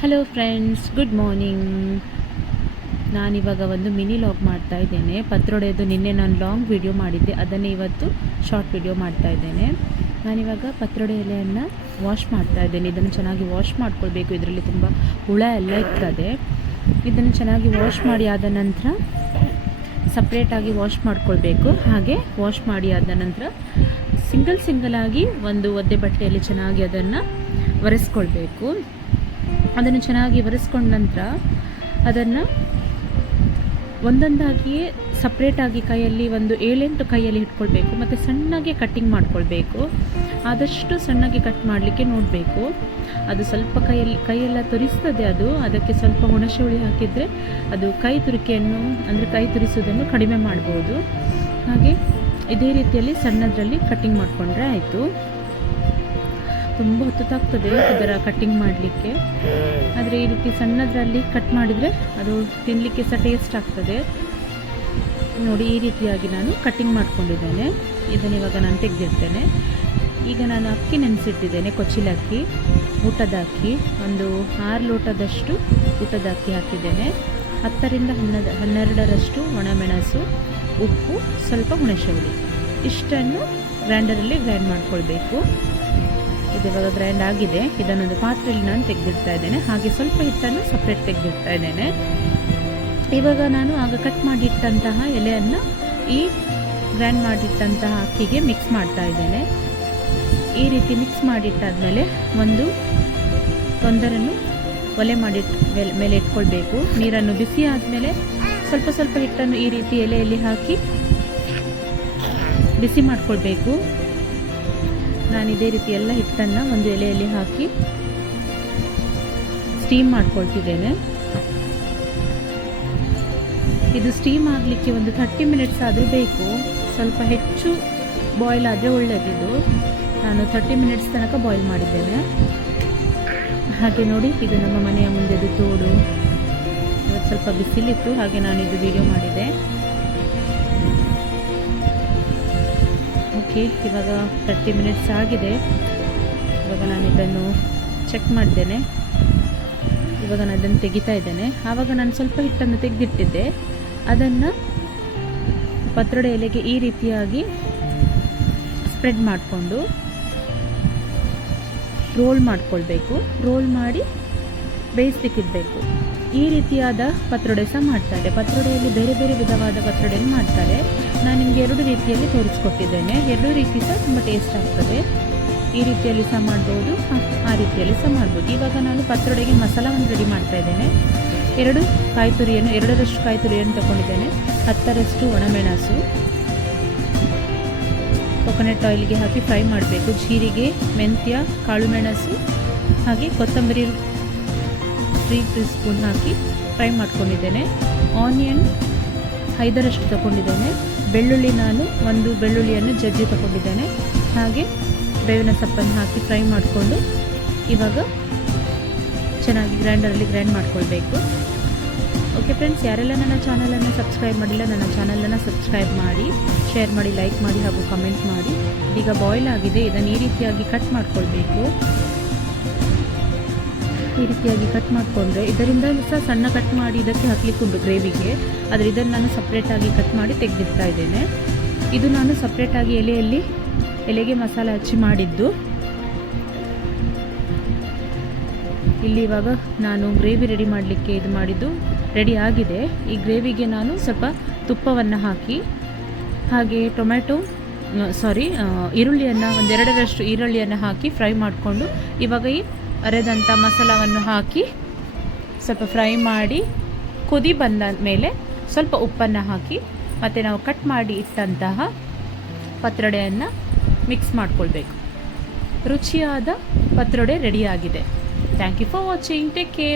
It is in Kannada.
ಹಲೋ ಫ್ರೆಂಡ್ಸ್ ಗುಡ್ ಮಾರ್ನಿಂಗ್ ನಾನಿವಾಗ ಒಂದು ಮಿನಿ ಲಾಗ್ ಮಾಡ್ತಾ ಇದ್ದೇನೆ. ಪತ್ರೊಡೆಯದು ನಿನ್ನೆ ನಾನು ಲಾಂಗ್ ವಿಡಿಯೋ ಮಾಡಿದ್ದೆ. ಅದನ್ನೇ ಇವತ್ತು ಶಾರ್ಟ್ ವಿಡಿಯೋ ಮಾಡ್ತಾ ಇದ್ದೇನೆ. ನಾನಿವಾಗ ಪತ್ರೊಡೆ ಎಲೆಯನ್ನು ವಾಶ್ ಮಾಡ್ತಾ ಇದ್ದೇನೆ. ಇದನ್ನು ಚೆನ್ನಾಗಿ ವಾಶ್ ಮಾಡ್ಕೊಳ್ಬೇಕು. ಇದರಲ್ಲಿ ತುಂಬ ಹುಳ ಎಲ್ಲ ಇರ್ತದೆ. ಇದನ್ನು ಚೆನ್ನಾಗಿ ವಾಶ್ ಮಾಡಿ ಆದ ನಂತರ ಸಪ್ರೇಟಾಗಿ ವಾಶ್ ಮಾಡ್ಕೊಳ್ಬೇಕು. ಹಾಗೆ ವಾಶ್ ಮಾಡಿ ಆದ ನಂತರ ಸಿಂಗಲ್ ಸಿಂಗಲ್ ಆಗಿ ಒಂದು ಒದ್ದೆ ಬಟ್ಟೆಯಲ್ಲಿ ಚೆನ್ನಾಗಿ ಅದನ್ನು ಒರೆಸ್ಕೊಳ್ಬೇಕು. ಅದನ್ನು ಚೆನ್ನಾಗಿ ಒರೆಸ್ಕೊಂಡ ನಂತರ ಅದನ್ನು ಒಂದೊಂದಾಗಿಯೇ ಸಪ್ರೇಟಾಗಿ ಕೈಯಲ್ಲಿ ಒಂದು ಏಳೆಂಟು ಕೈಯಲ್ಲಿ ಇಟ್ಕೊಳ್ಬೇಕು. ಮತ್ತು ಸಣ್ಣಗೆ ಕಟ್ಟಿಂಗ್ ಮಾಡ್ಕೊಳ್ಬೇಕು. ಆದಷ್ಟು ಸಣ್ಣಗೆ ಕಟ್ ಮಾಡಲಿಕ್ಕೆ ನೋಡಬೇಕು. ಅದು ಸ್ವಲ್ಪ ಕೈಯಲ್ಲಿ, ಕೈಯೆಲ್ಲ ತುರಿಸ್ತದೆ ಅದು. ಅದಕ್ಕೆ ಸ್ವಲ್ಪ ಹುಣಸೆ ಹುಳಿ ಹಾಕಿದರೆ ಅದು ಕೈ ತುರಿಕೆಯನ್ನು, ಅಂದರೆ ಕೈ ತುರಿಸುವುದನ್ನು ಕಡಿಮೆ ಮಾಡ್ಬೋದು. ಹಾಗೆ ಇದೇ ರೀತಿಯಲ್ಲಿ ಸಣ್ಣದರಲ್ಲಿ ಕಟ್ಟಿಂಗ್ ಮಾಡಿಕೊಂಡ್ರೆ ಆಯಿತು. ತುಂಬ ಹೊತ್ತಾಗ್ತದೆ ಇದರ ಕಟ್ಟಿಂಗ್ ಮಾಡಲಿಕ್ಕೆ. ಆದರೆ ಈ ರೀತಿ ಸಣ್ಣದರಲ್ಲಿ ಕಟ್ ಮಾಡಿದರೆ ಅದು ತಿನ್ನಲಿಕ್ಕೆ ಸಹ ಟೇಸ್ಟ್ ಆಗ್ತದೆ. ನೋಡಿ ಈ ರೀತಿಯಾಗಿ ನಾನು ಕಟ್ಟಿಂಗ್ ಮಾಡ್ಕೊಂಡಿದ್ದೇನೆ. ಇದನ್ನು ಇವಾಗ ನಾನು ತೆಗೆದಿರ್ತೇನೆ ಈಗ ನಾನು ಅಕ್ಕಿ ನೆನೆಸಿಟ್ಟಿದ್ದೇನೆ, ಕೊಚ್ಚಿಲ ಅಕ್ಕಿ, ಊಟದ ಅಕ್ಕಿ. ಒಂದು ಆರು ಲೋಟದಷ್ಟು ಊಟದ ಅಕ್ಕಿ ಹಾಕಿದ್ದೇನೆ. ಹತ್ತರಿಂದ ಹನ್ನೊಂದು, ಹನ್ನೆರಡರಷ್ಟು ಒಣಮೆಣಸು, ಉಪ್ಪು, ಸ್ವಲ್ಪ ಹುಣಸೆ ಹುಳಿ. ಇಷ್ಟನ್ನು ಗ್ರೈಂಡರಲ್ಲಿ ಗ್ರೈಂಡ್ ಮಾಡ್ಕೊಳ್ಬೇಕು. ಇದು ಇವಾಗ ಗ್ರೈಂಡ್ ಆಗಿದೆ. ಇದನ್ನೊಂದು ಪಾತ್ರೆಯಲ್ಲಿ ನಾನು ತೆಗೆದಿಡ್ತಾ ಇದ್ದೇನೆ. ಹಾಗೆ ಸ್ವಲ್ಪ ಹಿಟ್ಟನ್ನು ಸಪ್ರೇಟ್ ತೆಗೆದಿಡ್ತಾ ಇದ್ದೇನೆ. ಇವಾಗ ನಾನು ಆಗ ಕಟ್ ಮಾಡಿಟ್ಟಂತಹ ಎಲೆಯನ್ನು ಈ ಗ್ರೈಂಡ್ ಮಾಡಿಟ್ಟಂತಹ ಅಕ್ಕಿಗೆ ಮಿಕ್ಸ್ ಮಾಡ್ತಾ ಇದ್ದೇನೆ. ಈ ರೀತಿ ಮಿಕ್ಸ್ ಮಾಡಿಟ್ಟಾದಮೇಲೆ ಒಂದು ತೊಂದರನ್ನು ಒಲೆ ಮಾಡಿ ಮೇಲೆ ಇಟ್ಕೊಳ್ಬೇಕು. ನೀರನ್ನು ಬಿಸಿ ಆದಮೇಲೆ ಸ್ವಲ್ಪ ಸ್ವಲ್ಪ ಹಿಟ್ಟನ್ನು ಈ ರೀತಿ ಎಲೆಯಲ್ಲಿ ಹಾಕಿ ಬಿಸಿ ಮಾಡ್ಕೊಳ್ಬೇಕು. ನಾನು ಇದೇ ರೀತಿ ಎಲ್ಲ ಹಿಟ್ಟನ್ನು ಒಂದು ಎಲೆಯಲ್ಲಿ ಹಾಕಿ ಸ್ಟೀಮ್ ಮಾಡ್ಕೊಳ್ತಿದ್ದೇನೆ. ಇದು ಸ್ಟೀಮ್ ಆಗಲಿಕ್ಕೆ ಒಂದು ಥರ್ಟಿ ಮಿನಿಟ್ಸ್ ಆದರೂ ಬೇಕು. ಸ್ವಲ್ಪ ಹೆಚ್ಚು ಬಾಯ್ಲ್ ಆದರೆ ಒಳ್ಳೆಯದಿದು ನಾನು ಥರ್ಟಿ ಮಿನಿಟ್ಸ್ ತನಕ ಬಾಯ್ಲ್ ಮಾಡಿದ್ದೇನೆ. ಹಾಗೆ ನೋಡಿ, ಇದು ನಮ್ಮ ಮನೆಯ ಮುಂದೆದು ತೋಡು. ಸ್ವಲ್ಪ ಬಿಸಿಲಿತ್ತು, ಹಾಗೆ ನಾನು ಇದು ವಿಡಿಯೋ ಮಾಡಿದೆ. ಓಕೆ ಇವಾಗ ತರ್ಟಿ ಮಿನಿಟ್ಸ್ ಆಗಿದೆ. ಇವಾಗ ನಾನು ಇದನ್ನು ಚೆಕ್ ಮಾಡಿದ್ದೇನೆ ಇವಾಗ ನಾನು ಅದನ್ನು ತೆಗಿತಾ ಇದ್ದೇನೆ. ಆವಾಗ ನಾನು ಸ್ವಲ್ಪ ಹಿಟ್ಟನ್ನು ತೆಗೆದಿಟ್ಟಿದ್ದೆ. ಅದನ್ನು ಪತ್ರೊಡೆ ಎಲೆಗೆ ಈ ರೀತಿಯಾಗಿ ಸ್ಪ್ರೆಡ್ ಮಾಡಿಕೊಂಡು ರೋಲ್ ಮಾಡಿಕೊಳ್ಬೇಕು. ರೋಲ್ ಮಾಡಿ ಬೇಯಿಸ್ಲಿಕ್ಕಿಡಬೇಕು. ಈ ರೀತಿಯಾದ ಪತ್ರೊಡೆ ಸಹ ಮಾಡ್ತಾರೆ. ಪತ್ರೊಡೆಯಲ್ಲಿ ಬೇರೆ ಬೇರೆ ವಿಧವಾದ ಪತ್ರೊಡೆಯನ್ನು ಮಾಡ್ತಾರೆ. ನಾನು ನಿಮಗೆ ಎರಡು ರೀತಿಯಲ್ಲಿ ತೋರಿಸ್ಕೊಟ್ಟಿದ್ದೇನೆ. ಎರಡು ರೀತಿ ಸಹ ತುಂಬ ಟೇಸ್ಟ್ ಆಗ್ತದೆ. ಈ ರೀತಿಯಲ್ಲಿ ಸಹ ಮಾಡ್ಬೋದು ಆ- ರೀತಿಯಲ್ಲಿ ಸಹ ಮಾಡ್ಬೋದು. ಇವಾಗ ನಾನು ಪತ್ರೊಡೆಗೆ ಮಸಾಲವನ್ನು ರೆಡಿ ಮಾಡ್ತಾ ಇದ್ದೇನೆ. ಎರಡು ಕಾಯಿ ತುರಿಯನ್ನು ಎರಡರಷ್ಟು ಕಾಯಿ ತುರಿಯನ್ನು ತಗೊಂಡಿದ್ದೇನೆ. ಹತ್ತರಷ್ಟು ಒಣಮೆಣಸು. ಕೊಕೊನಟ್ ಆಯಿಲ್ಗೆ ಹಾಕಿ ಫ್ರೈ ಮಾಡಬೇಕು. ಜೀರಿಗೆ, ಮೆಂತ್ಯ ಕಾಳುಮೆಣಸು ಹಾಗೆ ಕೊತ್ತಂಬರಿ ತ್ರೀ ಟೀ ಸ್ಪೂನ್ ಹಾಕಿ ಫ್ರೈ ಮಾಡ್ಕೊಂಡಿದ್ದೇನೆ. ಆನಿಯನ್ ಐದರಷ್ಟು ತಗೊಂಡಿದ್ದೇನೆ. ಬೆಳ್ಳುಳ್ಳಿ ನಾನು ಒಂದು ಬೆಳ್ಳುಳ್ಳಿಯನ್ನು ಜಜ್ಜಿ ತಗೊಂಡಿದ್ದೇನೆ. ಹಾಗೆ ಬೇವಿನ ಸೊಪ್ಪನ್ನು ಹಾಕಿ ಫ್ರೈ ಮಾಡಿಕೊಂಡು ಇವಾಗ ಚೆನ್ನಾಗಿ ಗ್ರೈಂಡರಲ್ಲಿ ಗ್ರೈಂಡ್ ಮಾಡ್ಕೊಳ್ಬೇಕು. ಓಕೆ ಫ್ರೆಂಡ್ಸ್, ಯಾರೆಲ್ಲ ನನ್ನ ಚಾನಲನ್ನು ಸಬ್ಸ್ಕ್ರೈಬ್ ಮಾಡಿಲ್ಲ, ನನ್ನ ಚಾನಲನ್ನು ಸಬ್ಸ್ಕ್ರೈಬ್ ಮಾಡಿ, ಶೇರ್ ಮಾಡಿ, ಲೈಕ್ ಮಾಡಿ ಹಾಗೂ ಕಮೆಂಟ್ ಮಾಡಿ. ಈಗ ಬಾಯ್ಲ್ ಆಗಿದೆ, ಇದನ್ನು ಈ ರೀತಿಯಾಗಿ ಕಟ್ ಮಾಡ್ಕೊಳ್ಬೇಕು. ಈ ರೀತಿಯಾಗಿ ಕಟ್ ಮಾಡಿಕೊಂಡ್ರೆ, ಇದರಿಂದ ಸಹ ಸಣ್ಣ ಕಟ್ ಮಾಡಿ ಇದಕ್ಕೆ ಹಾಕ್ಲಿಕ್ಕೆ ಉಂಟು ಗ್ರೇವಿಗೆ ಆದರೆ ಇದನ್ನು ನಾನು ಸಪ್ರೇಟಾಗಿ ಕಟ್ ಮಾಡಿ ತೆಗೆದಿಡ್ತಾ ಇದ್ದೇನೆ. ಇದು ನಾನು ಸಪ್ರೇಟಾಗಿ ಎಲೆಯಲ್ಲಿ, ಎಲೆಗೆ ಮಸಾಲೆ ಹಚ್ಚಿ ಮಾಡಿದ್ದು. ಇಲ್ಲಿ ಇವಾಗ ನಾನು ಗ್ರೇವಿ ರೆಡಿ ಮಾಡಲಿಕ್ಕೆ ಇದು ಮಾಡಿದ್ದು ರೆಡಿ ಆಗಿದೆ. ಈ ಗ್ರೇವಿಗೆ ನಾನು ಸ್ವಲ್ಪ ತುಪ್ಪವನ್ನು ಹಾಕಿ, ಹಾಗೆ ಟೊಮೆಟೊ ಸಾರಿ ಈರುಳ್ಳಿಯನ್ನು, ಒಂದೆರಡರಷ್ಟು ಈರುಳ್ಳಿಯನ್ನು ಹಾಕಿ ಫ್ರೈ ಮಾಡಿಕೊಂಡು, ಇವಾಗ ಈ ಅರೆದಂಥ ಮಸಾಲವನ್ನು ಹಾಕಿ ಸ್ವಲ್ಪ ಫ್ರೈ ಮಾಡಿ ಕುದಿ ಬಂದ ಮೇಲೆ ಸ್ವಲ್ಪ ಉಪ್ಪನ್ನು ಹಾಕಿ ಮತ್ತು ನಾವು ಕಟ್ ಮಾಡಿ ಇಟ್ಟಂತಹ ಪತ್ರೊಡೆಯನ್ನು ಮಿಕ್ಸ್ ಮಾಡಿಕೊಳ್ಬೇಕು. ರುಚಿಯಾದ ಪತ್ರೊಡೆ ರೆಡಿಯಾಗಿದೆ thank you for watching take care